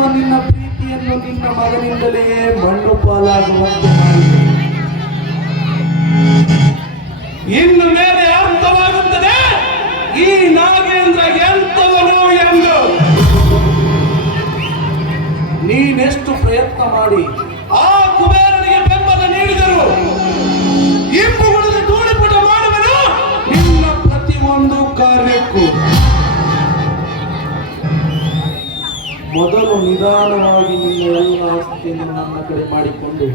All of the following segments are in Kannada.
ಮಾಡಿರುವ ನಿನ್ನ ಪ್ರೀತಿಯನ್ನು ನಿನ್ನ ಮಗನಿಂದಲೇ ಮಣ್ಣು ಪಾಲಾಗುವಂತೆ ಮಾಡಿದೆ. ಇನ್ನು ಮೇಲೆ ಅರ್ಥವಾಗುತ್ತದೆ ಈ ನಾಗೇಂದ್ರ ಎಂತವನು ಎಂದು. ನೀನೆಷ್ಟು ಪ್ರಯತ್ನ ಮಾಡಿ ಆ ಕುಬೇರನಿಗೆ ಬೆಂಬಲ ನೀಡಿದರು, ಇಂಬುಗಳನ್ನು ಧೂಳಿಪಟ ಮಾಡುವನು ನಿನ್ನ ಪ್ರತಿಯೊಂದು ಕಾರ್ಯಕ್ಕೂ. ಮೊದಲು ನಿಧಾನವಾಗಿ ನಿನ್ನ ಎಲ್ಲ ಆಸ್ತಿಯನ್ನು ನನ್ನ ಕಡೆ ಮಾಡಿಕೊಂಡು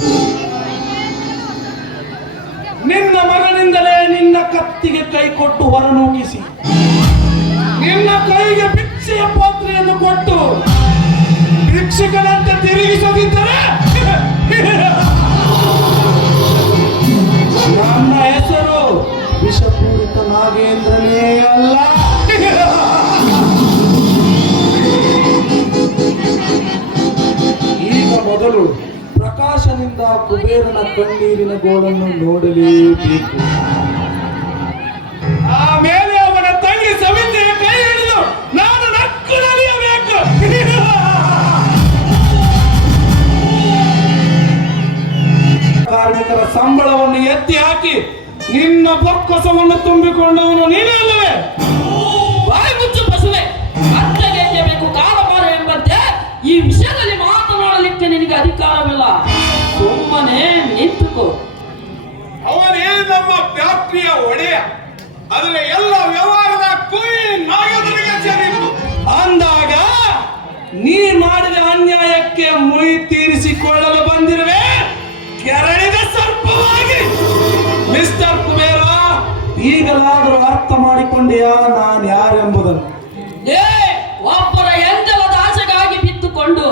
ನಿನ್ನ ಮಗನಿಂದಲೇ ನಿನ್ನ ಕತ್ತಿಗೆ ಕೈ ಕೊಟ್ಟು ಹೊರನೂಗಿಸಿ ನಿನ್ನ ಕೈಗೆ ಭಿಕ್ಷೆಯ ಪಾತ್ರೆಯನ್ನು ಕೊಟ್ಟು ಭಿಕ್ಷಕನಂತೆ ತಿರುಗಿಸದಿದ್ದರೆ ನನ್ನ ಹೆಸರು ವಿಷಪೂರಿತ ನಾಗೇಂದ್ರನೇ ಅಲ್ಲ. ಈಗ ಮೊದಲು ಪ್ರಕಾಶನಿಂದ ಕುಬೇರನ ಕಣ್ಣೀರಿನ ಗೋಳನ್ನು ನೋಡಲೇಬೇಕು. ಆಮೇಲೆ ಅವನ ತಂಗಿ ಸವಿತೆಯ ಕೈ ಹಿಡಿದು ನಾನು ನಕ್ಕು ನಲಿಯಬೇಕು. ಕಾರ್ಮಿಕರ ಸಂಬಳವನ್ನು ಎತ್ತಿ ಹಾಕಿ ನಿನ್ನ ಬೊಕ್ಕಸವನ್ನು ತುಂಬಿಕೊಂಡವನು ನೀನೇ ಅಲ್ಲವೇ? ಬಾಯಿ ಮುಚ್ಚು ಬಸವೆ, ಅರ್ಥಗೆ ಬೇಕು ಕಾಲಮಾರ ಎಂಬಂತೆ ಈ ವಿಷಯದಲ್ಲಿ ಮಾತನಾಡಲಿಕ್ಕೆ ನಿನಗೆ ಅಧಿಕಾರವಿಲ್ಲ. ಸುಮ್ಮನೆ ನಿಂತುಕೋ. ಅವನೇ ನಮ್ಮ ಫ್ಯಾಕ್ಟರಿಯ ಒಡೆಯ, ಅದರ ಎಲ್ಲ ವ್ಯವಹಾರದ ಕೂಲಿ ನಾಗೇಂದ್ರನಿಗೆ ಸೇರಿತ್ತು ಅಂದಾಗ ನೀ ಮಾಡಿದ ಅನ್ಯಾಯಕ್ಕೆ ಮುಯಿ ತೀರಿಸಿಕೊಳ್ಳಲು ಬಂದಿರುವೆ ಕೆರಳಿದ ಸರ್ಪವಾಗಿ. ಮಿಸ್ಟರ್ ಕುಬೇರ, ಈಗಲಾದರೂ ಅರ್ಥ ಮಾಡಿಕೊಂಡೆಯಾ ನಾನು ಯಾರೆಂಬುದನ್ನು? ಒಬ್ಬರ ಎಂಜಲದ ಆಸೆಗಾಗಿ ಬಿತ್ತುಕೊಂಡು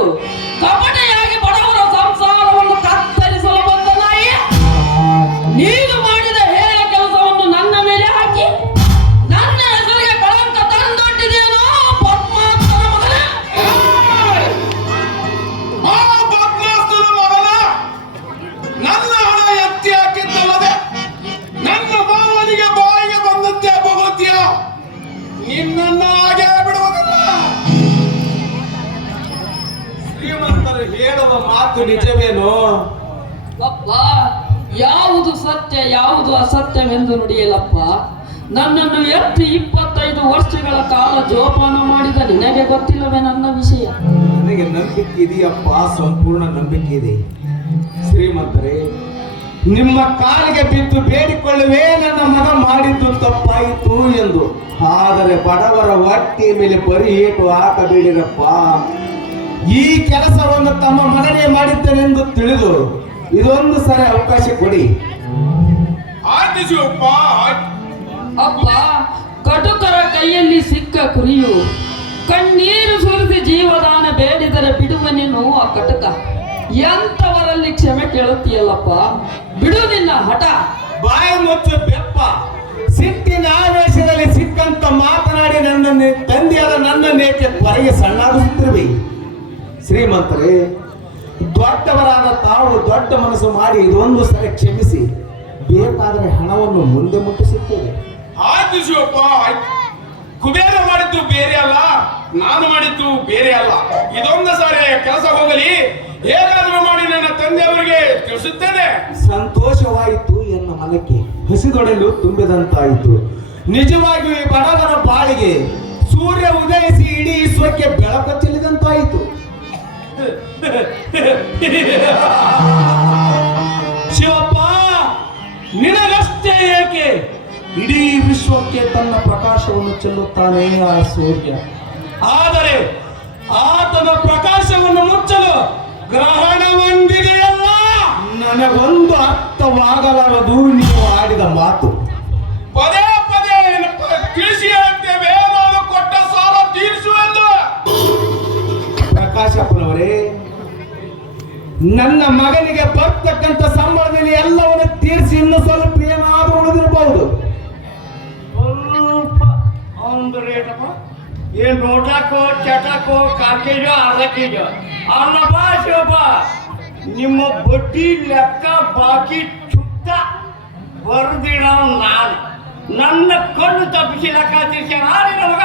ಕಪಟೆಯಾಗಿ ಬಡವರ ಸಂಸಾರವನ್ನು ಕತ್ತರಿಸಲು ಬಂದ ನಾಯಿ. ನೀನು ಮಾಡಿದ ಹೇಯ ಕೆಲಸವನ್ನು ನನ್ನ ಮೇಲೆ ಹಾಕಿ ನನ್ನ ಹೆಸರಿಗೆ ಕಳಂಕ ತಂದೊಡ್ಡಿದೆಯೋ ಪದ್ಮಾಸ್ತನ ಮಗನ. ಆ ಪದ್ಮಾಸ್ತನ ಮಗನ ನನ್ನ ಹಣ ಎತ್ತಿ ಹಾಕಿದ್ದಲ್ಲದೆ ನನ್ನ ಮಾವನಿಗೆ ಬಾಯಿಗೆ ಬಂದಂತೆ ಭಗವತಿಯ ನಿನ್ನನ್ನು ಹಾಗೆ ಬಿಡುವುದಿಲ್ಲ. ಶ್ರೀಮಂತರು ಹೇಳುವ ಮಾತು ನಿಜವೇನೋ? ಅಪ್ಪ, ಯಾವುದು ಸತ್ಯ ಯಾವುದು ಅಸತ್ಯವೆಂದು ನುಡಿಯಲಪ್ಪ. ನನ್ನನ್ನು ಎತ್ತಿ 25 ವರ್ಷಗಳ ಕಾಲ ಜೋಪಾನ ಮಾಡಿದ ನಿನಗೆ ಗೊತ್ತಿಲ್ಲವೇ ನನ್ನ ವಿಷಯ? ನನಗೆ ನಂಬಿಕೆ ಇದೆಯಪ್ಪ, ಸಂಪೂರ್ಣ ನಂಬಿಕೆ ಇದೆ. ಶ್ರೀಮಂತರೇ, ನಿಮ್ಮ ಕಾಲಿಗೆ ಬಿದ್ದು ಬೇಡಿಕೊಳ್ಳುವೆ ನನ್ನ ಮಗ ಮಾಡಿದ್ದು ತಪ್ಪಾಯಿತು ಎಂದು. ಆದರೆ ಬಡವರ ಹೊಟ್ಟೆ ಮೇಲೆ ಬರಿ ಏಟು ಹಾಕಬೇಡಿರಪ್ಪ. ಈ ಕೆಲಸವನ್ನು ತಮ್ಮ ಮಗನೇ ಮಾಡಿದ್ದೇನೆಂದು ತಿಳಿದು ಇದೊಂದು ಸರಿ ಅವಕಾಶ ಕೊಡಿ. ಅಪ್ಪ, ಕಟುಕರ ಕೈಯಲ್ಲಿ ಸಿಕ್ಕ ಕುರಿಯು ಕಣ್ಣೀರು ಸುರಿಸಿ ಜೀವದಾನ ಬೇಡಿದರೆ ಬಿಡುವನೇನು ಆ ಕಟಕ. ಎಂತವರಲ್ಲಿ ಕ್ಷಮೆ ಕೇಳುತ್ತೀಯಲ್ಲಪ್ಪ, ಬಿಡು ನಿನ್ನ ಹಠ. ಬಾಯಿ ಮುಚ್ಚು ಬೆಪ್ಪ. ಸಿಟ್ಟಿನ ಆವೇಶದಲ್ಲಿ ಸಿಕ್ಕಂತ ಮಾತನಾಡಿ ನನ್ನ ತಂದೆಯಾದ ನನ್ನನ್ನೇಕೆ ಹೊರಗೆ ಸಣ್ಣಾಗಿಸುತ್ತಿರುವೆ? ಶ್ರೀಮಂತರೇ, ದೊಡ್ಡವರಾದ ತಾವು ದೊಡ್ಡ ಮನಸ್ಸು ಮಾಡಿ ಇದೊಂದು ಸರಿ ಕ್ಷಮಿಸಿ, ಬೇಕಾದರೆ ಹಣವನ್ನು ಮುಂದೆ ಮುಟ್ಟಿಸುತ್ತೇವೆ. ಆಯ್ತು ಶಿವಪ್ಪ, ಕುಬೇರ ಮಾಡಿದ್ದು ಬೇರೆ ಅಲ್ಲ, ನಾನು ಮಾಡಿದ್ದು ಬೇರೆ ಅಲ್ಲ. ಇದೊಂದು ಸಾರಿ ಕೆಲಸ ಹೋಗಲಿ, ಹೇಗಾದರೂ ಮಾಡಿ ನನ್ನ ತಂದೆಯವರಿಗೆ ತಿಳಿಸುತ್ತೇನೆ. ಸಂತೋಷವಾಯಿತು ಎನ್ನ ಮನಕ್ಕೆ ಹಸಿದೊಡಲು ತುಂಬಿದಂತಾಯಿತು. ನಿಜವಾಗಿಯೂ ಈ ಬಡವರ ಬಾಳಿಗೆ ಸೂರ್ಯ ಉದಯಿಸಿ ಇಡೀ ವಿಶ್ವಕ್ಕೆ ಬೆಳಕು ಚೆಲ್ಲಿದಂತಾಯಿತು. ಶಿವಪ್ಪ, ನಿನಗಷ್ಟೇ ಏಕೆ, ಇಡೀ ವಿಶ್ವಕ್ಕೆ ತನ್ನ ಪ್ರಕಾಶವನ್ನು ಚೆಲ್ಲುತ್ತಾನೆ ಆ ಸೂರ್ಯ. ಆದರೆ ಆತನ ಪ್ರಕಾಶವನ್ನು ಮುಚ್ಚಲು ಗ್ರಹಣ ಹೊಂದಿದೆಯಲ್ಲ. ನನಗೊಂದು ಅರ್ಥವಾಗಲಾರದು ನೀವು ಆಡಿದ ಮಾತು. ಪದೇ ಪದೇ ತಿಳಿಸಿ ಹೇಳುತ್ತೇವೆ, ನಾನು ಕೊಟ್ಟ ಸಾಲ ತೀರಿಸುವೆಂದು. ಪ್ರಕಾಶಪ್ಪನವರೇ, ನನ್ನ ಮಗನಿಗೆ ಬರ್ತಕ್ಕಂಥ ಸಂಬಳದಲ್ಲಿ ಎಲ್ಲವನ್ನು ತೀರಿಸಿ ಇನ್ನು ಸ್ವಲ್ಪ ಏನಾದರೂ ಉಳಿದಿರಬಹುದು. ಸ್ವಲ್ಪ ಒಂದು ರೇಟಪ್ಪ, ಏನ್ ರೋಟಕ್ಕೋ ಚಟಕ್ಕೋ 1/4 kg 1/2 kg ಅಲ್ಲಪ್ಪ ಶಿವಪ್ಪ. ನಿಮ್ಮ ಬಡ್ಡಿ ಲೆಕ್ಕ ಬಾಕಿ ಚುಕ್ತ ಬರೆದಿಡ ನಾನು. ನನ್ನ ಕಣ್ಣು ತಪ್ಪಿಸಿ ಲೆಕ್ಕ ತೀರ್ಸ್ಯಾನ ನಿನ್ನ ಮಗ.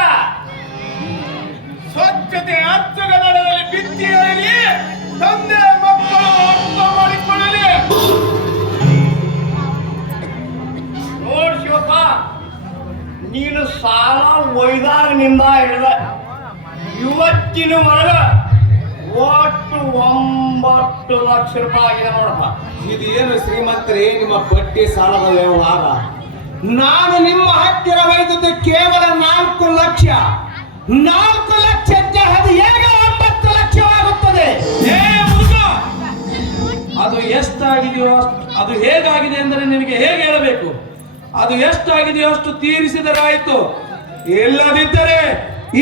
ಸ್ವಚ್ಛತೆ ಹಚ್ಚಗ ನಡೆಯಲ್ಲಿ ಬಿತ್ತಿ ಒಯ್ದಾಗಿನಿಂದ ಹಿಡಿದ ಇವತ್ತಿನವರೆಗ ಒಟ್ಟು 9 ಲಕ್ಷ ರೂಪಾಯಿ ಆಗಿದೆ ನೋಡಪ್ಪ. ಇದೇನು ಶ್ರೀಮಂತರೇ ನಿಮ್ಮ ಬಡ್ಡಿ ಸಾಲದ ವ್ಯವಹಾರ? ನಾನು ನಿಮ್ಮ ಹತ್ತಿರ ಒಯ್ದದ್ದು ಕೇವಲ 4 ಲಕ್ಷ. 4 ಲಕ್ಷ ಅದು ಹೇಗೆ 9 ಲಕ್ಷವಾಗುತ್ತದೆ? ಏ ಹುಡುಗ, ಅದು ಎಷ್ಟಾಗಿದೆಯೋ ಅದು ಹೇಗಾಗಿದೆ ಎಂದರೆ ನಿನಗೆ ಹೇಗೆ ಹೇಳಬೇಕು? ಅದು ಎಷ್ಟಾಗಿದೆಯೋ ಅಷ್ಟು ತೀರಿಸಿದರೆ ಆಯ್ತು. ಇಲ್ಲದಿದ್ದರೆ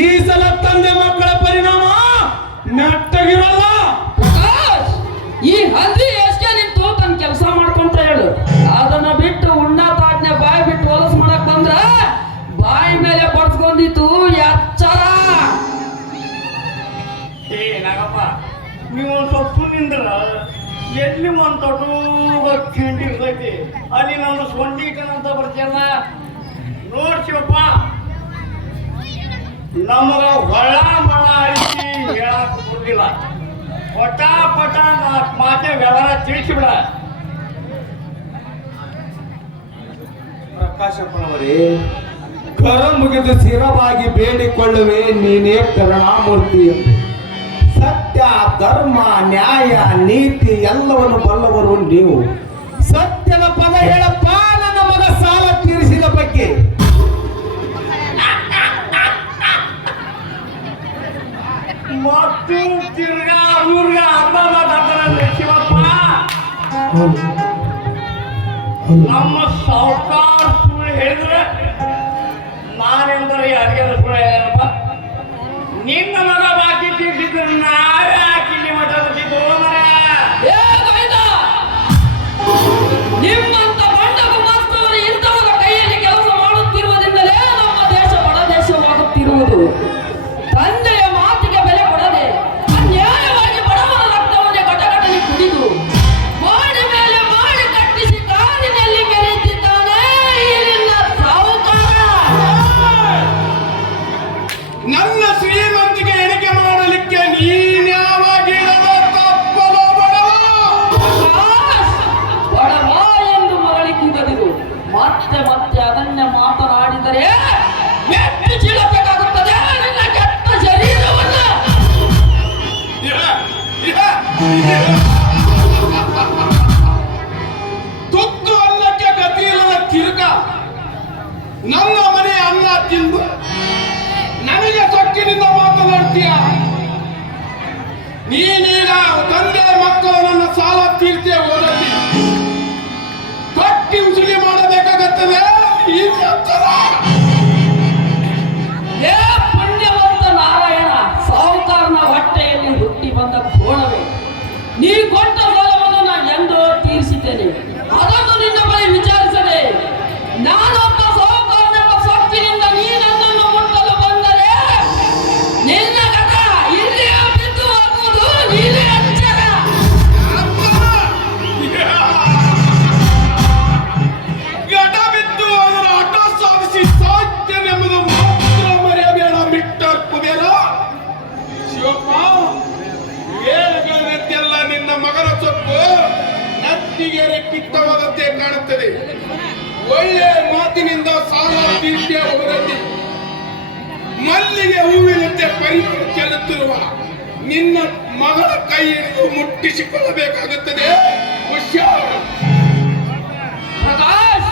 ಈ ಸಲ ತಂದೆ ಮಕ್ಕಳ ಪರಿಣಾಮ ನೆಟ್ಟಗಿರಲ್ಲ. ಪ್ರಕಾಶ್, ಈ ಹಂದಿ ಎಷ್ಟೇ ನಿಂತು ತನ್ನ ಕೆಲಸ ಮಾಡ್ಕೊಂತ ಹೇಳು. ಅದನ್ನ ಬಿಟ್ಟು ಉಣ್ಣಾತಾಜ್ಞೆ ಬಾಯಿ ಬಿಟ್ಟು ಹೊಲಸ್ ಮಾಡಕ್ ಬಂದ್ರ ಬಾಯಿ ಮೇಲೆ ಬಡ್ಸ್ಕೊಂಡಿತ್ತು ಎಚ್ಚರ. ಏ ನಾಗಪ್ಪ, ನೀವು ಒಂದು ಸ್ವಲ್ಪ ನಿಂದ್ರ ಎಲ್ಲಿ ಒಂದು ದೊಡ್ಡ ಕಿಂಡಿ ಇರ್ತೈತಿ, ಅಲ್ಲಿ ನಾನು ಸೊಂಡಿಕನ ಅಂತ ಬರ್ತೀಯಲ್ಲ ನೋಡ್ತೀವಪ್ಪ. ನಮಗ ಹೊಳ ಮಳ ಅಳಿಸಿ ಹೇಳಕ್ ಬರುದಿಲ್ಲ. ಪಟ ಪಟ 4 ಮಾತೆ ವ್ಯವಹಾರ ತಿಳಿಸಿಬಿಡ. ಪ್ರಕಾಶಪ್ಪನವರೇ, ಕರ ಮುಗಿದು ಸ್ಥಿರವಾಗಿ ಬೇಡಿಕೊಳ್ಳುವೆ ನೀನೇ ಕರುಣಾಮೂರ್ತಿ ಎಂದು. ಸತ್ಯ, ಧರ್ಮ, ನ್ಯಾಯ, ನೀತಿ ಎಲ್ಲವನ್ನು ಬಲ್ಲವರು ನೀವು. ಸತ್ಯದ ಪದ ಹೇಳಪ್ಪ ನನ್ನ ಮಗ ಸಾಲ ತೀರಿಸಿದ ಬಗ್ಗೆ. ಮತ್ತು ತಿರ್ಗಾ ಊರ್ಗ ಹಬ್ಬ ಮಾತಾಡ್ತಾರಲ್ಲ ಶಿವಪ್ಪ. ನಮ್ಮ ಸಾವುಕಾರ ಸುಳ್ಳು ಹೇಳಿದ್ರೆ ನಾನೆಂದರೆ ಯಾರಿಗೆ ಸುಳ್ಳು ಹೇಳಪ್ಪ. ನಿನ್ನ ಮಗ ಬಾಕಿ ತೀರ್ಸಿದ್ರೆ ನಾವೇ ಹಾಕಿ ಮಾತಾಡ್ತಿದ್ದು ಮರ. ಏ ಗೋವಿಂದ, ನಿಮ್ಮಂತ ಬಂಡ ಗುಮಾಸ್ತವರು ಇಂಥವರ ಕೈಯಲ್ಲಿ ಕೆಲಸ ಮಾಡುತ್ತಿರುವುದರಿಂದಲೇ ನಮ್ಮ ದೇಶ ಬಡ ದೇಶವಾಗುತ್ತಿರುವುದು. ತಂದೆಯ ಮಾತಿಗೆ ಬೆಲೆ ಕೊಡದೆ ಅನ್ಯಾಯವಾಗಿ ಬಡವರ ರಕ್ತವನ್ನೇ ಘಟಘಟನೆ ಕುಡಿದು ಮಾಡಿ ಮೇಲೆ ಮಾಡಿ ಕಟ್ಟಿಸಿ ಕಾರಿನಲ್ಲಿ ಮೆರೆಯುತ್ತಿದ್ದಾನೆ ಇಲ್ಲಿನ ಸಾಹುಕಾರ. ನನ್ನ ಶ್ರೀಮಂತಿಗೆ ಎಣಿಕೆ ಮಾಡಲಿಕ್ಕೆ ನೀನ್ಯಾವಾಗಿಡದ ತಪ್ಪಲು ಬಡವ. ಬಡವ ಎಂದು ಮರಳಿ ಕೂಗದಿರು. ಮತ್ತೆ ಮತ್ತೆ ಅದನ್ನೇ ಮಾತನಾಡಿದರೆ ಮೆಟ್ಟಿ ಚೀಳಬೇಕಾಗುತ್ತದೆ ನಿನ್ನ ಕೆಟ್ಟ ಶರೀರವನ್ನ. ತುತ್ತು ಅನ್ನಕ್ಕೆ ಗತಿ ಇಲ್ಲದ ತಿರುಗ ನನ್ನ ಮನೆ ಅನ್ನ ತಿಂದು ನನಗೆ ಸೊಕ್ಕಿನಿಂದ ಮಾತನಾಡ್ತೀಯ. ನೀನೀಗ ತಂದೆ ಮಕ್ಕಳು ನನ್ನ ಸಾಲ ತೀರ್ತೆ ಓದತಿ ಕಟ್ಟಿ ಉಸುಲಿ ಮಾಡಬೇಕಾಗತ್ತದೆ. ಈ ಎತ್ತರ ಏ ಪುಣ್ಯವಂತ ನಾರಾಯಣ, ಸಾಹುಕಾರನ ಹೊಟ್ಟೆಯಲ್ಲಿ ಹುಟ್ಟಿ ಬಂದ ಕೋಣವೇ, ನೀ ಕೊಟ್ಟ ಸಾಲವನ್ನು ನಾನು ಎಂದೋ ತೀರಿಸಿದ್ದೇನೆ. ಅದನ್ನು ನಿನ್ನ ಬಳಿ ವಿಚಾರಿಸದೆ ನಾನೊಬ್ಬ ಸಾಹುಕಾರನೆಂಬ ಸೊಕ್ಕಿನಿಂದ ನೀ ನನ್ನನ್ನು ಮುಟ್ಟಲು ಬಂದರೆ ನಿನ್ನ ಕಥ ಇಲ್ಲಿಯೇ ಬಿದ್ದು ಹೋಗುವುದು. ನೀನೇ ಎಚ್ಚರ. ಗಡ ಬಿದ್ದು ಅದರ ಹಠ ಸಾಧಿಸಿ ಸಾಧ್ಯನೆಂಬುದು ಮಾತ್ರ ಮರೆಯಬೇಡ ಮಿಸ್ಟರ್ ಕುಬೇರ. ಶಿವಪ್ಪ, ವೇದಗಳೆಲ್ಲ ನಿನ್ನ ಮಗನ ಸೊಪ್ಪು ನತ್ತಿಗೆರೆ ಪಿತ್ತವಾದಂತೆ ಕಾಣುತ್ತದೆ. ಒಳ್ಳೆ ಮಾತಿನಿಂದ ಸಾಲ ತೀರ್ತೆ ಹೋಗದಲ್ಲಿ ಮಲ್ಲಿಗೆ ಹೂವಿನಂತೆ ಪರಿಮಳ ಚೆಲ್ಲುತ್ತಿರುವ ನಿನ್ನ ಮಗಳ ಕೈ ಹಿಡಿದು ಮುಟ್ಟಿಸಿಕೊಳ್ಳಬೇಕಾಗುತ್ತದೆ. ಹುಷಾರ್. ಪ್ರಕಾಶ್,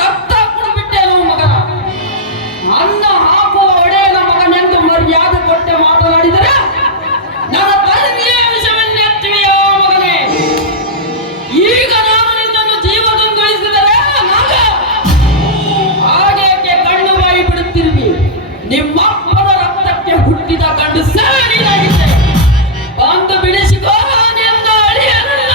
ರಕ್ತ ಕುಡಿಬಿಟ್ಟೇನು ಮಗನ? ಅನ್ನ ಹಾಕುವ ಒಡೆಯನ ಮಗನೆಂದು ಮರ್ಯಾದೆ ಕೊಟ್ಟೆ ಮಾತನಾಡಿದರೆ ನನ್ನ ತಂದೆಯ ವಿಷವನ್ನೆತ್ತಿವೆಯೋ ಮಗನೇ. ಈಗ ನಾನು ನಿನ್ನನ್ನು ಜೀವದಿಂಗೊಳಿಸಿದರೆ ಹಾಗೇಕೆ ಕಣ್ಣು ಬಾಯಿ ಬಿಡುತ್ತಿರುವಿ? ನಿಮ್ಮಪ್ಪನ ರಕ್ತಕ್ಕೆ ಹುಟ್ಟಿದ ಗಂಡು ಸೇರಿನಾಗಿದ್ದೆ. ಬಂದು ಬಿಡಿಸಿಕೋ ನಿನ್ನ ಅಳಿಯನನ್ನ.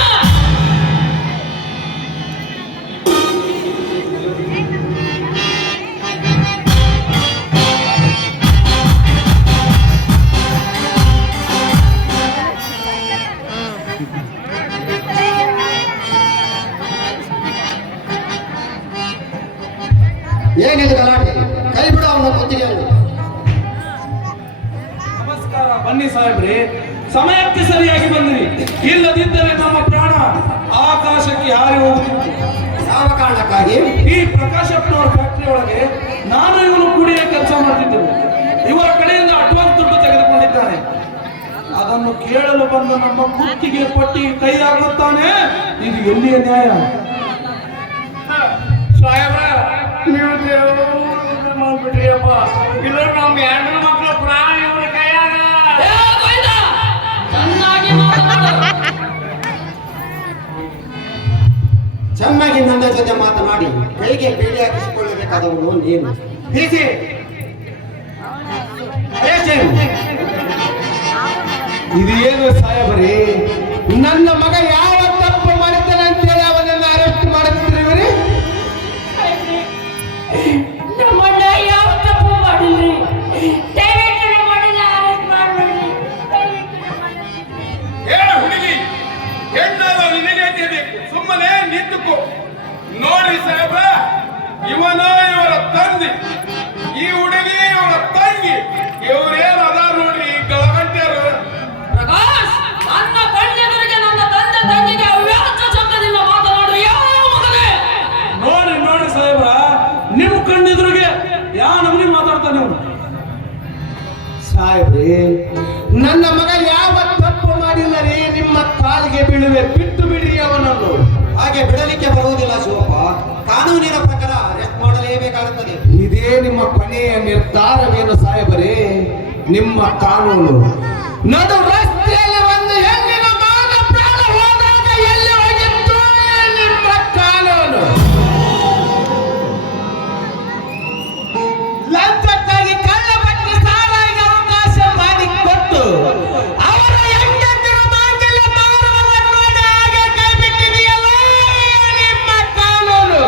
ಏನಿದು ಗಲಾಟೆ? ಕೈ ಬಿಡು ಅವನ ಕುತ್ತಿಗೆ. ನಮಸ್ಕಾರ. ಬನ್ನಿ ಸಾಹೇಬ್ರಿ, ಸಮಯಕ್ಕೆ ಸರಿಯಾಗಿ ಬಂದ್ರಿ. ಇಲ್ಲದಿದ್ದರೆ ನಮ್ಮ ಪ್ರಾಣ ಆಕಾಶಕ್ಕೆ ಹಾರಿ ಹೋಗುತ್ತಿತ್ತು. ಯಾವ ಕಾರಣಕ್ಕಾಗಿ? ಈ ಪ್ರಕಾಶಪ್ಪನವರ ಫ್ಯಾಕ್ಟರಿ ಒಳಗೆ ನಾನು ಇವನು ಕೂಡಿಯೇ ಕೆಲಸ ಮಾಡ್ತಿದ್ದೆವು. ಇವರ ಕಡೆಯಿಂದ ಅಡ್ವಾನ್ಸ್ ದುಡ್ಡು ತೆಗೆದುಕೊಂಡಿದ್ದಾನೆ. ಅದನ್ನು ಕೇಳಲು ಬಂದ ನಮ್ಮ ಕುತ್ತಿಗೆ ಪಟ್ಟಿ ಕೈ ಹಾಕುತ್ತಾನೆ. ಇದು ಎಲ್ಲಿಯ ನ್ಯಾಯ? ಸಾಹೇಬ್ರ ನೀವು ದೇವ್ರು ಮಾಡ್ಬಿಟ್ರಿಯಪ್ಪ. ಇಲ್ಲ ನಮ್ಮ ಹೆಣ್ಣು ಮಕ್ಕಳ ಪ್ರಾಣ ಇವ್ರ ಕೈಯಾಗ. ಏ ಬೈದ, ಚೆನ್ನಾಗಿ ಮಾತನಾಡು. ಚೆನ್ನಾಗಿ ನನ್ನ ಜೊತೆ ಮಾತನಾಡಿ ಕೈಗೆ ಬೇಡಿ ಹಾಕಿಸಿಕೊಳ್ಳಬೇಕಾದವನು ನೀನು. ಹೀಗೆ ಇದೇನು ಸಾಹೇಬರೇ, ನನ್ನ ಮಗ ಯಾವ ತಪ್ಪು ಮಾಡಿದ್ದಾನೆ ಅಂತೇಳಿ ಅವನನ್ನು ಅರೆಸ್ಟ್ ಮಾಡುತ್ತಿರುವಿರಿ? ನಮ್ಮನ್ನ ಯಾವ ತಪ್ಪು ಮಾಡಿಲ್ರಿ. ದಯವಿಟ್ಟು ನಮ್ಮನ್ನ ಅರೆಸ್ಟ್ ಮಾಡಬೇಡಿ. ಹೇಳ ಹುಡುಗಿ, ಹೆಣ್ಣಾದ ನಿನಗೆ ಬೇಕು, ಸುಮ್ಮನೆ ನಿಂತುಕೋ. ನೋಡಿ ಸಾಹೇಬ್ರ, ಇವನ ಇವರ ತಂದೆ, ಈ ಹುಡುಗಿ ಇವರ ತಂಗಿ, ಇವ್ರೇನ್ ಅದ ನೋಡ್ರಿ ಗಳಗಂಟ್ಯರು. ಪ್ರಕಾಶ್, ನನ್ನ ಕಣ್ಣೆದುರಿಗೆ ನನ್ನ ತಂದೆ ತಂಗಿಗೆ ಅವ್ಯಾಚ ಶಬ್ದದಿಂದ ಮಾತನಾಡು ಯಾವ ಮಗನೇ? ನೋಡಿ ನೋಡಿ ಸಾಹೇಬ್ರ, ನಿಮ್ಮ ಕಣ್ಣೆದುರಿಗೆ ಯಾವ ನಮನಿ ಮಾತಾಡ್ತಾನೆ ಅವನು? ಸಾಹೇಬ್ರೆ, ನನ್ನ ಮಗ ಯಾವ ತಪ್ಪು ಮಾಡಿಲ್ಲ ರೀ. ನಿಮ್ಮ ಕಾಲಿಗೆ ಬೀಳುವೆ, ಬಿಟ್ಟು ಬಿಡ್ರಿ ಅವನನ್ನು. ಹಾಗೆ ಬಿಡಲಿಕ್ಕೆ ಬರುವುದಿಲ್ಲ ಶಿವಪ್ಪ. ಕಾನೂನಿನ ಪ್ರಕಾರ ಅರೆಸ್ಟ್ ಮಾಡಲೇಬೇಕಾಗುತ್ತದೆ. ಇದೇ ನಿಮ್ಮ ಕೊನೆಯ ನಿರ್ಧಾರವೇನು ಸಾಹೇಬರೇ? ನಿಮ್ಮ ಕಾನೂನು ನಡು ರಸ್ತೆಯಲ್ಲಿ ಒಂದು ಹೆಣ್ಣಿನ ಮಾನ ಪ್ರಾಣ ಹೋದಾಗ ಎಲ್ಲಿ ಹೋಗಿತ್ತು ನಿಮ್ಮ ಕಾನೂನು? ಲಂಚಕ್ಕಾಗಿ ಕಳ್ಳ ಬಟ್ಟೆ ಸಾರಾಗಿ ಅವಕಾಶ ಮಾಡಿಕೊಟ್ಟು ಅವರ ಹೆಂಡತಿರು ಮಾಂಗಲ್ಯ ಮಾರುವುದನ್ನು ನೋಡಿ ಹಾಗೆ ಕೈ ಬಿಟ್ಟಿದೆಯಲ್ಲ ನಿಮ್ಮ ಕಾನೂನು.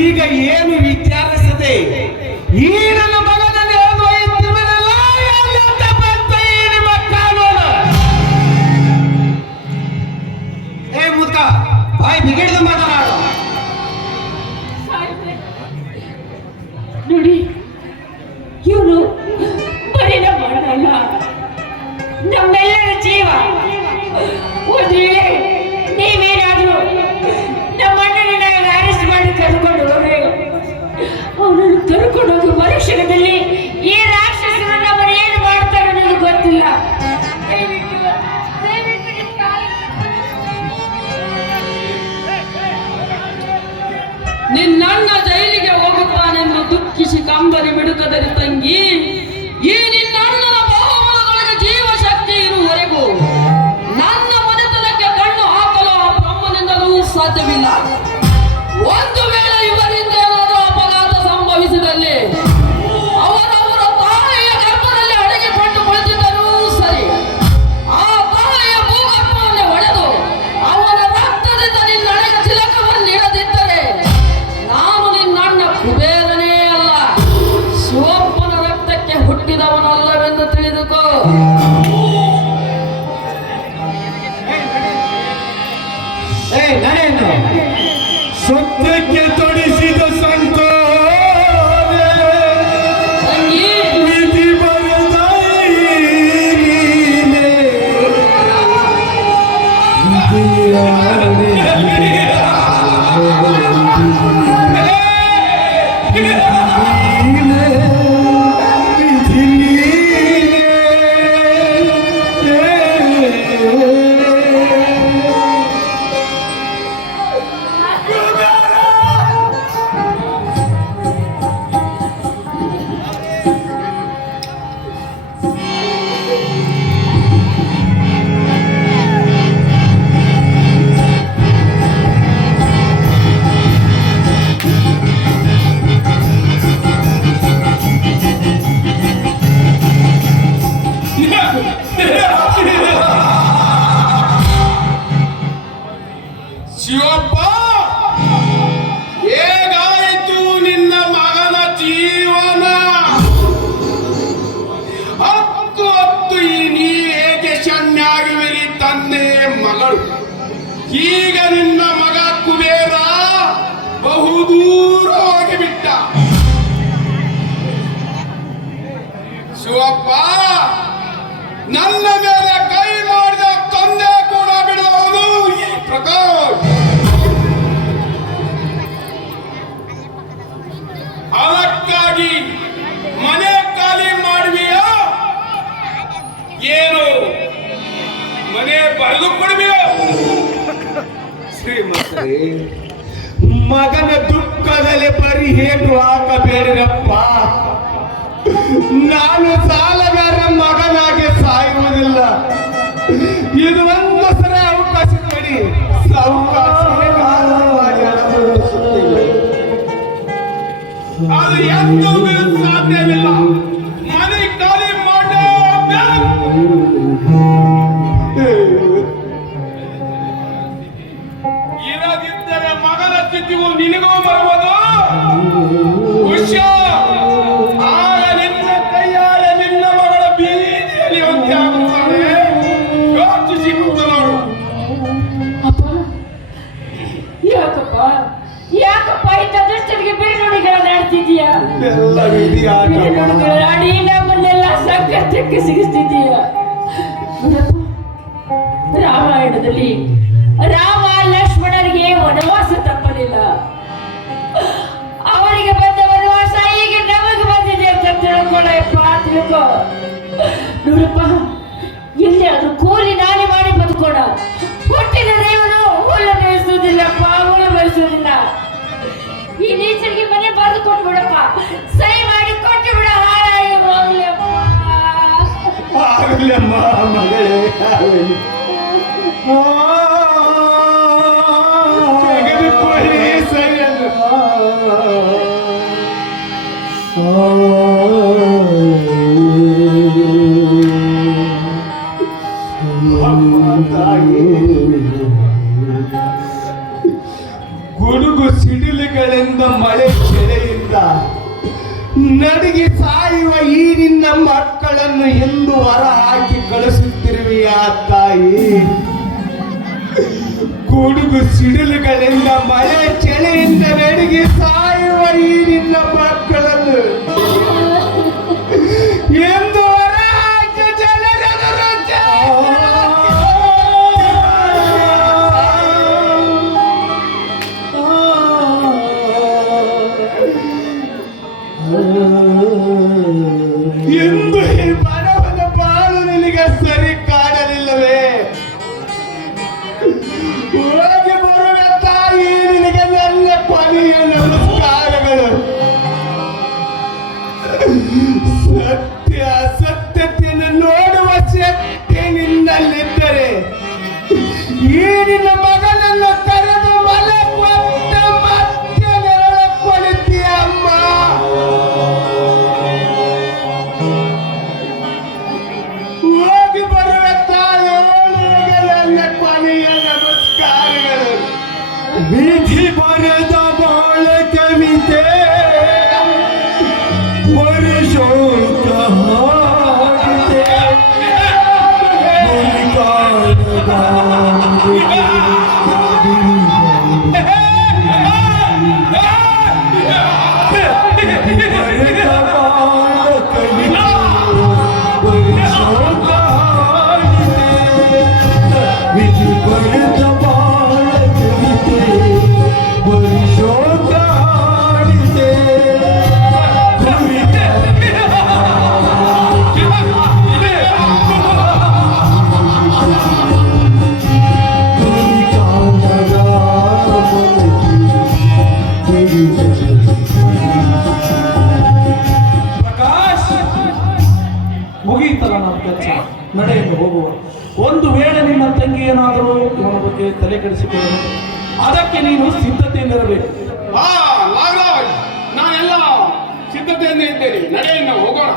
ಈಗ ಏನು ವಿಚಾರಿಸದೆ ಈ ನನ್ನ ಮಗನನ್ನು ಎಳೆದು ಒಯ್ಯುತ್ತಿರುವುದಲ್ಲ ಎಲ್ಲಿಂದ ಬಂತ ಈ ನಿಮ್ಮ ಕಾನೂನು? ಏ ಮುದ್ಕ, ಬಾಯಿ ಬಿಗಿಡಿದು ಮಾತನಾಡು. ನೋಡಿ, ಇವನು ಬರೀ ನಮ್ಮ ಅಣ್ಣ, ನಮ್ಮೆಲ್ಲರ ಜೀವ. ಒಂದು ವೇಳೆ ನೀವೇನಾದ್ರೂ ನಮ್ಮ ಅಣ್ಣನ ಅರೆಸ್ಟ್ ಮಾಡಿ ಕರ್ಕೊಂಡು ಹೋದ್ರೆ ಅವನನ್ನು ಕರ್ಕೊಂಡು ಹೋಗಿ ಮರುಕ್ಷಣದಲ್ಲಿ ಈ ರಾಕ್ಷಸರು ನಮ್ಮನ್ನು ಏನು ಮಾಡ್ತಾರೋ ನನಗೆ ಗೊತ್ತಿಲ್ಲ. ದಯವಿಟ್ಟು ನಿಮ್ಮ ನಿನ್ನಣ್ಣ ಜೈಲಿಗೆ ಹೋಗುತ್ತಾನೆಂದು ದುಃಖಿಸಿ ಕಂಬನಿ ಮಿಡುಕದರೆ ತಂಗಿ, ಈ ನಿನ್ನ ಅಣ್ಣನ ಬಹುಮನದೊಳಗೆ ಜೀವ ಶಕ್ತಿ ಇರುವವರೆಗೂ ನನ್ನ ಮನೆತನಕ್ಕೆ ಕಣ್ಣು ಹಾಕಲು ಆ ಬ್ರಹ್ಮನಿಂದಲೂ ಸಾಧ್ಯವಿಲ್ಲ. ಒಂದು ವೇಳೆ ಇವರಿಂದ ಏನಾದರೂ ಅಪಘಾತ ಸಂಭವಿಸಿದಲ್ಲಿ ಅವರವರ ತಾಯಿಯ ಗರ್ಭದಲ್ಲಿ ಅಡಗಿಕೊಂಡು ಕುಳಿತಿದ್ದರೂ ಸರಿ, ಆ ತಾಯಿಯ ಭೂಗರ್ಭವನ್ನು ಒಡೆದು ಅವನ ರಕ್ತದಿಂದ ನಿನ್ನಣೆಗೆ ತಿಲಕವನ್ನು ಇಡದಿದ್ದರೆ ನಾನು ನಿನ್ನಣ್ಣ ಕುಬೇರನೇ ಅಲ್ಲ, ಶಿವಪ್ಪನ ರಕ್ತಕ್ಕೆ ಹುಟ್ಟಿದವನಲ್ಲವೆಂದು ತಿಳಿದುಕೋ. ಏ ನಡೆಯನ್ನು ಸತ್ಯಕ್ಕೆ ತೊಡಿಸಿದ ಸಂಕೋಲೆ ತಂಗಿ, ವಿಧಿ ಬರೆದ ನೀನೇ. ವಿಧಿಯಾಣೆ ನೀನೇ, ವಿಧಿ ನೀನೇ. ಶಿವಪ್ಪ, ಹೇಗಾಯಿತು ನಿನ್ನ ಮಗನ ಜೀವನ? ಹತ್ತು ಈ ನೀ ಏಕೆ ಶಣ್ಯಾಗುವಿರಿ ತಂದೆ ಮಗಳು? ಈಗ ನಿನ್ನ ಮಗ ಕುಬೇರ ಬಹುದೂರ ಹೋಗಿಬಿಟ್ಟ. ಶಿವಪ್ಪ, ನನ್ನ ಮೇಲೆ ಕೈ ಮಾಡಿದ ತಂದೆ ಕೂಡ ಬಿಡುವವನು ಈ ಪ್ರಕಾಶ್. ಶ್ರೀಮಂತರೇ, ಮಗನ ದುಃಖದಲ್ಲಿ ಬರೀ ಹೇಟು ಹಾಕಬೇಡಿರಪ್ಪ. ನಾನು ಸಾಲಗಾರ ಮಗನಾಗಿ ಸಾಯುವುದಿಲ್ಲ. ಇದು ಒಂದು ಸಲ ಅವಕಾಶ ಕೊಡಿ. ಅದು ಎಂದೂ ಸಾಧ್ಯವಿಲ್ಲ. ಮನೆ ಖಾಲಿ ಇರದಿದ್ದರೆ ಮಗನ ಸ್ಥಿತಿಯು ನಿನಗೂ ಬರುವುದು. ಆಗ ನಿನ್ನ ಕೈಯಾರ ನಿನ್ನ ಮಗಳ ಬೀದಿಯಲ್ಲಿ ಒಂದೇ ಆಗುತ್ತಾನೆ. ಯೋಚಿಸಿ ನೋಡು. ಅಪ್ಪ, ಯಾಕಪ್ಪ ಇಂಥ ದುಷ್ಟರಿಗೆ ಬೇರುಡಿಗಳನ್ನ ಆಡ್ತಿದೀಯಾ? ಎಲ್ಲ ವಿಧಿ ಆಟ. ಬೇರುಡಿಗಳಾಡಿ ನಮ್ಮನ್ನೆಲ್ಲ ಸಂಕಷ್ಟಕ್ಕೆ ಸಿಗಿಸ್ತಿದೀಯ. ರಾಮಾಯಣದಲ್ಲಿ ರಾಮ ಲಕ್ಷ್ಮಣರಿಗೆ ವನವಾಸ ತಪ್ಪಲಿಲ್ಲ. ಅವರಿಗೆ ಬಂದ ವನವಾಸ ಈಗ ನಮಗೆ ಬಂದಿದೆ ಅಂತ ತಿಳ್ಕೊ. ನೋಡಪ್ಪ, ಇಲ್ಲಿ ಅದು ಕೂಲಿ ನಾಲಿ ಮಾಡಿ ಬದುಕೋಣ. ಹುಟ್ಟಿದ ದೇವರು ಹುಲ್ಲು ಮೇಯಿಸುವುದಿಲ್ಲಪ್ಪ, ಹುಲ್ಲು ಮೇಯಿಸುವುದಿಲ್ಲ. ಈ ನೀಚರಿಗೆ ಮನೆ ಬರೆದು ಕೊಟ್ಬಿಡಪ್ಪ, ಸಹಿ ಮಾಡಿ ಕೊಟ್ಟು ಬಿಡ. ಹಾಳಾಗಿ ಹೋಗ್ಲಪ್ಪ. ಆಗಲಮ್ಮ ಮಗಳೇ, ತೆಗೆದುಕೊಳ್ಳಿ ಸರಿಯನ್ನು. ಗುಡುಗು ಸಿಡಿಲುಗಳಿಂದ ಮಳೆ ಕೆಳೆಯಿಂದ ನಡಿಗೆ ಸಾಯುವ ಈ ನಿನ್ನ ಮಕ್ಕಳನ್ನು ಎಂದು ಹೊರ ಹಾಕಿ ಕಳಿಸುತ್ತಿರುವೆಯ ತಾಯಿ. ಗುಡುಗು ಸಿಡಿಲುಗಳಿಂದ ಮಳೆ ಚಳಿಯಿಂದ ನಡಿಗೆ ಸಾಯುವ ಈ ನಿನ್ನ ಮಕ್ಕಳನ್ನು ಎಂದು ಹೊರ ಹಾಕಿ ಜನರೆದುರು ಎಂದು ಈ ಬಡವನ ಬಾಳು ನಿನಗೆ ಸರಿ ಕಾಣಲಿಲ್ಲವೇ? ಹೋಗಿ ಬರುವ ತಾಯಿ, ನಿನಗೆ ನನ್ನ ಕೊನೆಯ ನಮಸ್ಕಾರಗಳು. ಸತ್ಯ ಅಸತ್ಯತೆಯನ್ನು ನೋಡುವ ಶಕ್ತಿ ನಿನ್ನಲ್ಲಿದ್ದರೆ ಈ ನಿನ್ನ ಮಗನನ್ನು ಕರೆದು ಮಲಗುವಂತ ಮತ್ತೆ ನೆರಳ ಕೊಡುತ್ತೀಯ ಅಮ್ಮ. ಹೋಗಿ ಬರುವ ತಾಯಿ, ನಿನಗೆ ನನ್ನ ಕೊನೆಯ ನಮಸ್ಕಾರಗಳು. ವಿಧಿ ಬರೆದ ಬಾಳ ಕವಿತೆ ವರ್ಷೋಕ ಹಾಡಿದೆ. ವಿಧಿ ಬರೆದ ಬಾಳ ಕವಿತೆ ವರ್ಷೋಕ ಹಾಡಿದೆ. ಪ್ರಕಾಶ್, ಮುಗಿಯಿತಲ್ಲ ನಮ್ಮ ಕೆಲಸ, ನಡೆಯನ್ನು ಹೋಗುವ. ಒಂದು ವೇಳೆ ನಿನ್ನ ತಂಗಿ ಏನಾದರೂ ಇವನ ಬಗ್ಗೆ ತಲೆ ಕೆಡಿಸಿಕೊಳ್ಳಲು ಅದಕ್ಕೆ ನೀನು ಸಿದ್ಧತೆಯಿಂದಿರಬೇಕು. ನಾಗರಾಜ್, ನಾನೆಲ್ಲ ಸಿದ್ಧತೆಯಿಂದ ಇದ್ದೇನೆ. ನಡೆಯನ್ನು ಹೋಗೋಣ.